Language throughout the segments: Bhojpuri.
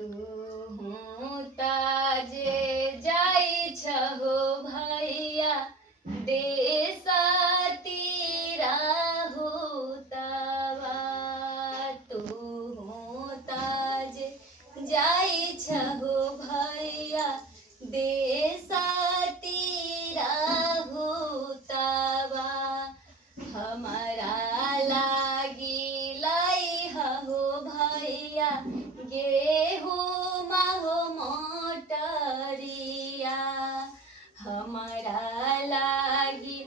तू ताजे जाई छहो भैया देशतीरा होतावा तू ताजे जाई छहो भैया देशतीरा होतावा हमारा लागी लाई हो भैया गेहूँ माहो मोटरिया हमारा लागी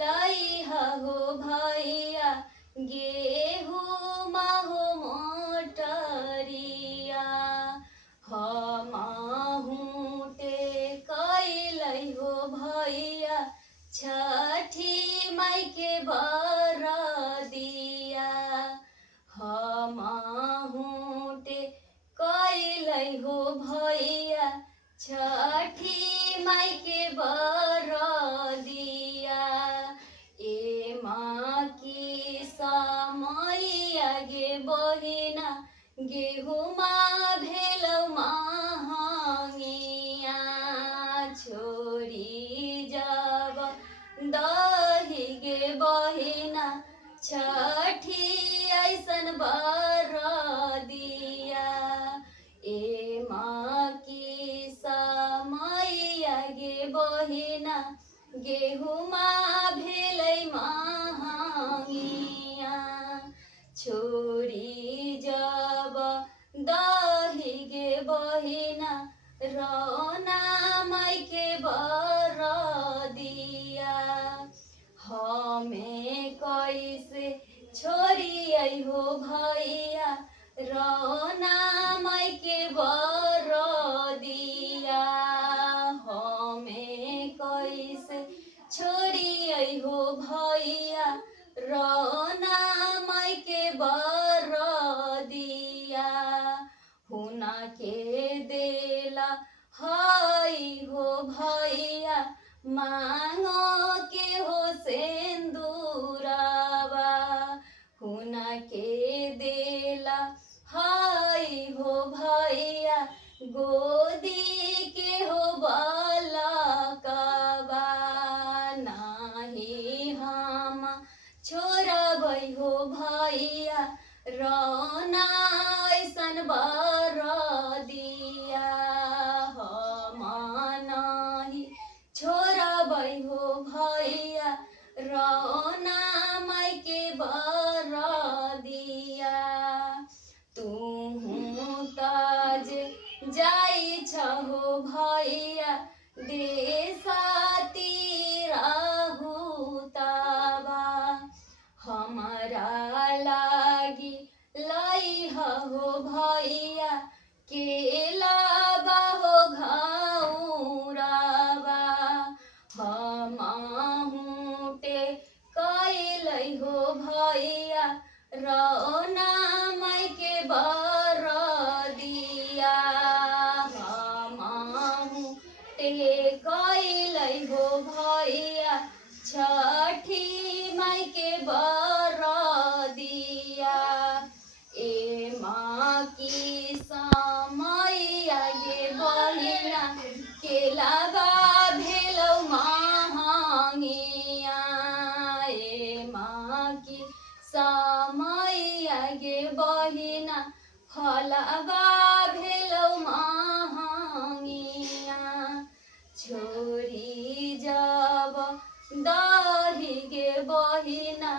लाई हो भैया गेहूँ माहो मोटरिया हमहूँ ते कैलै हो भैया छठी माई के बरदिया हमहूँ ते कैलै हो भैया छठी माई के बरदिया ए माँ की समैया गे बहिना गेहुमा भेलौ महंगिया छोरी जब दही गे बहिना छठी ऐसन बरदिया ए माँ की समैया गे बहिना गेहुमा भेलै महंगिया छोरी जब दही गे बहिना रौना माई के बरदिया हमें कैसे छोरी हो भैया रौना माई के बरदिया हमें कैसे छोरी हो भैया रौना माई के बरदिया हुना के देला हई हो भैया मांगो के हो सेंदूरावा हुना के देला हई हो भैया गोदी के हो बालकवा नाही हम छोड़बै हो भैया रौना ऐसन बरदिया हम नाही छोड़बै हो भैया रौना माई के बरदिया तू ताज जाई छहो भैया देशतीरा होतावा हमारा लागी लाई हो भैया केला बाहो घौरावा हमहूँ ते कैलै हो भैया रौना माई के बरदिया हमहूँ ते कैलै हो भैया छठी माई के बरदिया ए माँ की समैया गे बहिना केलावा भेलौ महंगिया ए माँ की समैया गे बहिना फलवा भेलौ महंगिया छोरी जब दही गे बहिना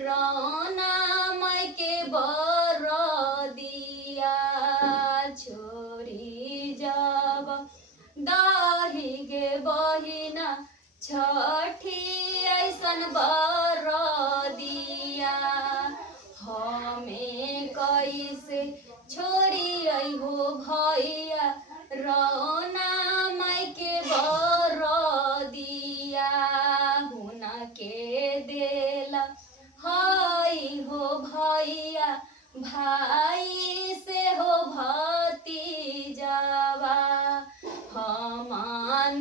रौना माई के बरदिया छोरी जब दही गे बहिना छठी ऐसन बरदिया हमें कैसे छोड़ी हो भैया रौना माई के बरदिया हुना के देला हई हो भैया भाई से हो भतीजावा हम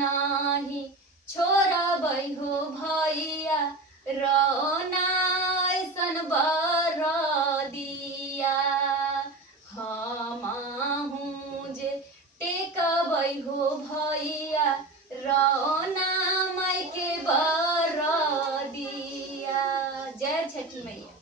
नाही छोड़बै हो भैया रौना ऐसन बरदिया हमहूँ हो भैया रोना माई के बर दिया। जय छठी मैया।